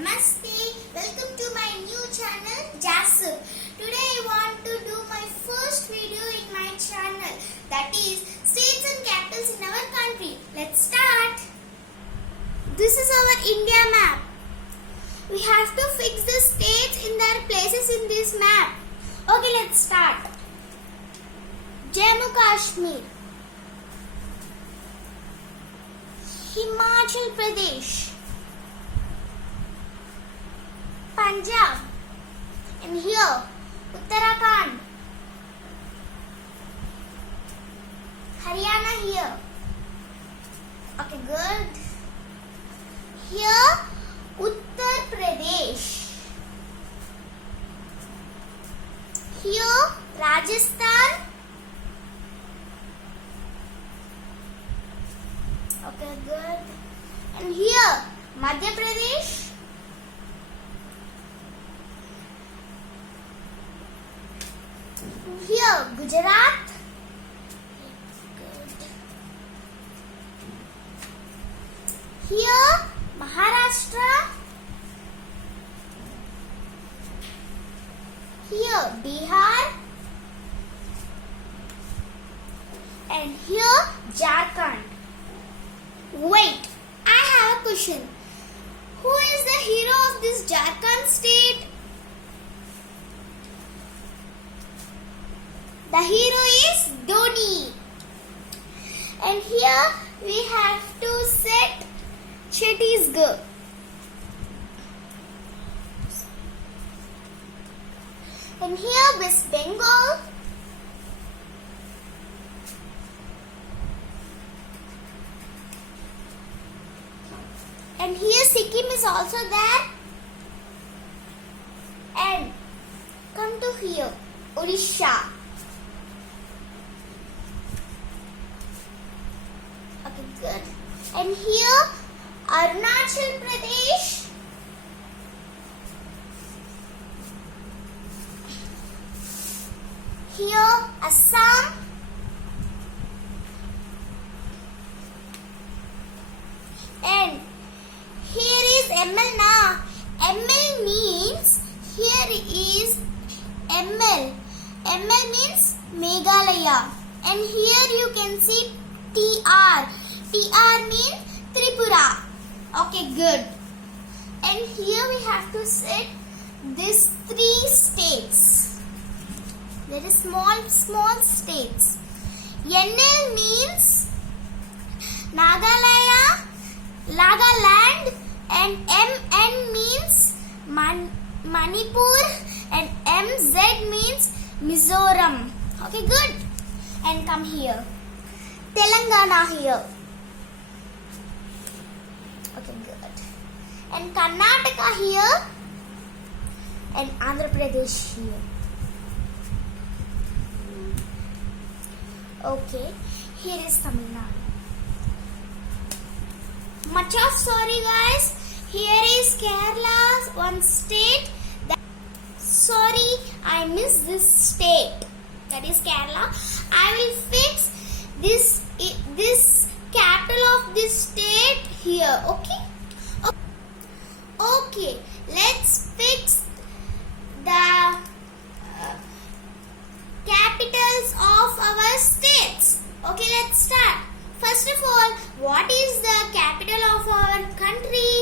Namaste, welcome to my new channel Jasip. Today I want to do my first video in my channel, that is states and capitals in our country. Let's start. This is our India map. We have to fix the states in their places in this map. Okay, let's start. Jammu Kashmir, Himachal Pradesh, Punjab, and here Uttarakhand, Haryana here. Okay, good. Here Uttar Pradesh. Here Rajasthan. Okay, good. And here Madhya Pradesh. Here Gujarat. Good. Here Maharashtra. Here Bihar. And here Jharkhand. Wait, I have a question. Who is the hero of this Jharkhand state? The hero is Dhoni. And here we have to set Chhattisgarh. And here West Bengal. And here Sikkim is also there. And come to here, Odisha. Okay, good. And here Arunachal Pradesh. Here Assam. And here is ML now. ML means here is ML. ML means Meghalaya. And here you can see TR. TR means Tripura. Okay, good. And here we have to set these three states. There is small states. NL means Nagaland, and MN means Manipur, and MZ means Mizoram. Okay, good. And come here. Telangana here. Okay, good. And Karnataka here. And Andhra Pradesh here. Okay, here is Tamil Nadu. Much of sorry guys, here is Kerala, one state. Sorry, I missed this state. That is Kerala. I will fix this capital of this state here. Okay. Okay. Let's fix the capitals of our states. Okay, let's start. First of all, what is the capital of our country?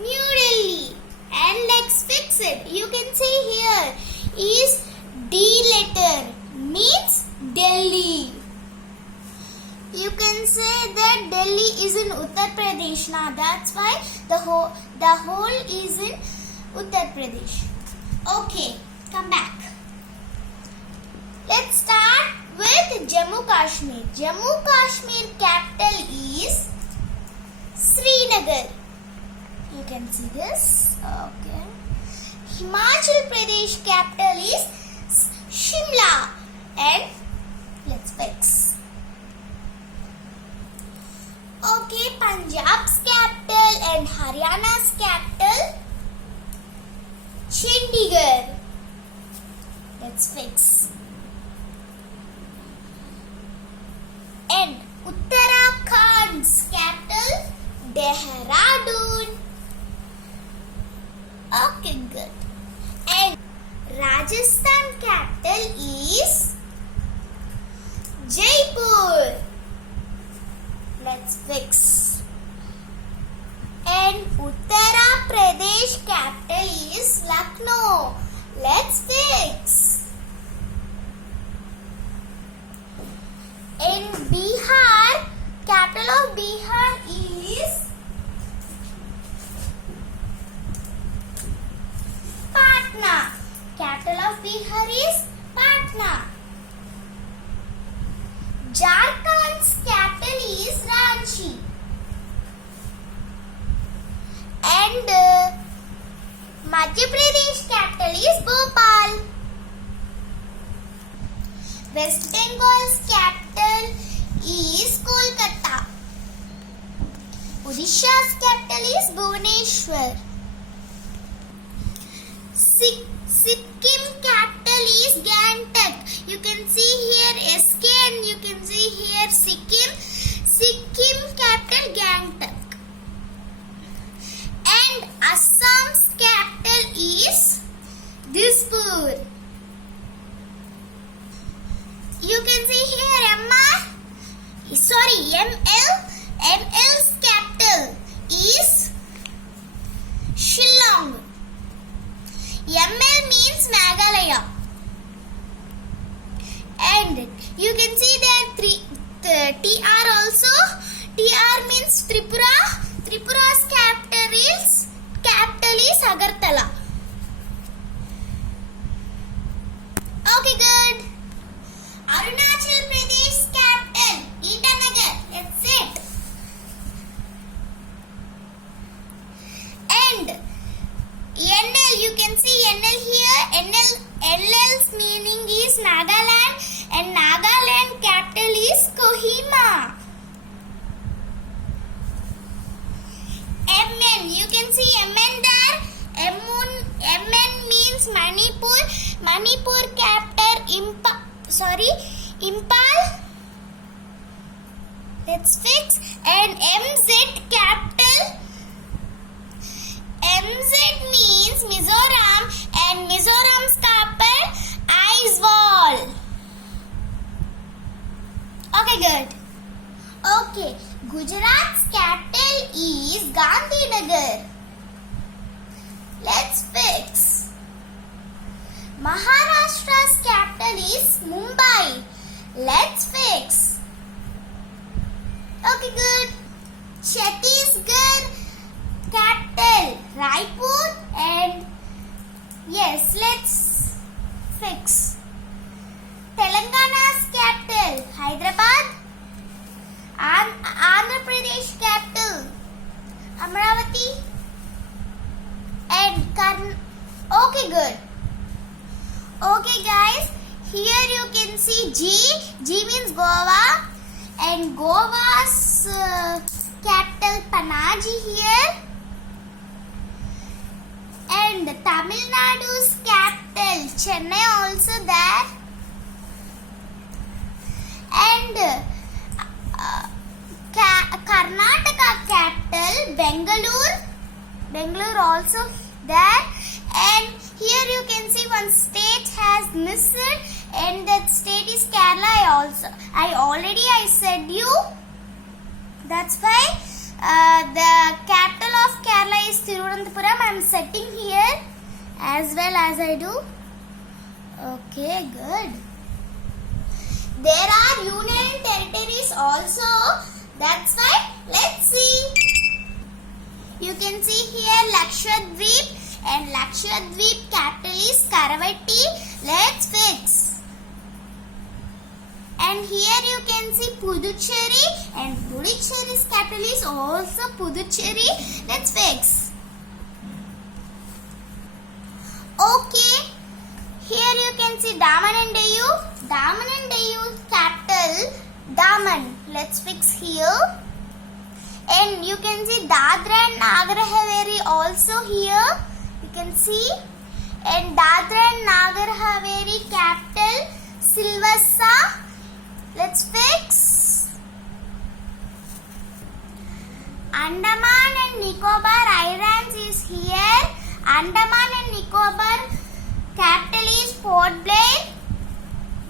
New Delhi. And let's fix it. You can see here is D letter, means Delhi. You can say that Delhi is in Uttar Pradesh. Now that's why the whole is in Uttar Pradesh. Okay, come back. Let's start with Jammu Kashmir. Jammu Kashmir capital is Srinagar. You can see this. Okay. Himachal Pradesh capital is Shimla. And let's fix. Okay, Punjab's capital and Haryana's capital Chandigarh. Let's fix. And Uttarakhand's capital Dehradun. fix. And Uttara Pradesh capital is Lucknow. Let's fix. In Bihar, capital of Bihar is Patna. Capital of Bihar is Patna. Jharkhand's capital is Ranchi. And Madhya Pradesh capital is Bhopal. West Bengal's capital is Kolkata. Odisha's capital is Bhubaneswar. Sikkim capital is Gangtok. You can see here SK and you can see here Sikkim. Sikkim capital Gangtok. And Assam's capital is Dispur. You can see here ML's capital is Shillong. ML means Meghalaya. And you can see there TR also. TR means Tripura. Tripura's capital is Agartala. Okay, good. Arunachal Pradesh capital Itanagar. That's it. And NL, you can see NL here. NL's meaning is Nagaland, and Nagaland capital is Kohima. MN, you can see MN there. MN means Manipur. Manipur capital Impal. Let's fix. And MZ capital. MZ means Mizoram, and Mizoram's capital Aizawl. Okay, good. Okay, Gujarat's capital is Gandhinagar. Let's fix. Maharashtra's capital is Mumbai. Let's fix. Okay, good. Chhattisgarh capital Raipur, and yes, let's fix. Telangana's capital Hyderabad. Andhra Pradesh capital Amravati, and okay, good. Okay, guys, here you can see G means Goa, and Goa's capital Panaji here. And Tamil Nadu's capital Chennai also there. And Karnataka capital Bangalore also there. And here you can see one state has missed, and that state is Kerala also. I said you. That's why the capital of Kerala is Thiruvananthapuram. I am setting here as well as I do. Okay, good. There are union territories also. That's why let's see. You can see here Lakshadweep, and Lakshadweep capital is Karavati. Let's fix. And here you can see Puducherry, and Puducherry's capital is also Puducherry. Let's fix. Okay. Here you can see Daman and Diu. Daman and Diu's capital Daman. Let's fix here. And you can see Dadra and Nagar Haveri also here. You can see. And Dadra and Nagar Haveri capital Silvassa. Let's fix. Andaman and Nicobar Islands is here. Andaman and Nicobar capital is Port Blair.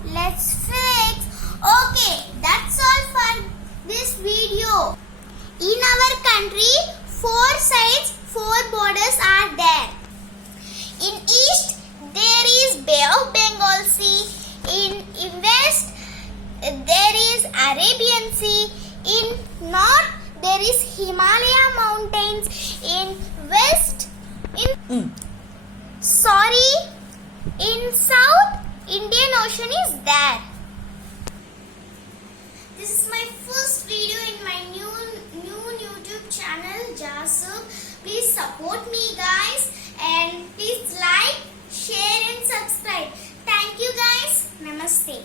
Let's fix. Okay, that's all for this video. In our country, 4 sides, 4 borders are there. In east, there is Bay of Bengal Sea. In west, there is Arabian Sea. In north, there is Himalaya mountains. In west, in south, Indian Ocean is there. This is my first video in my new YouTube channel, Jasub. Please support me, guys, and please like, share and subscribe. Thank you, guys. Namaste.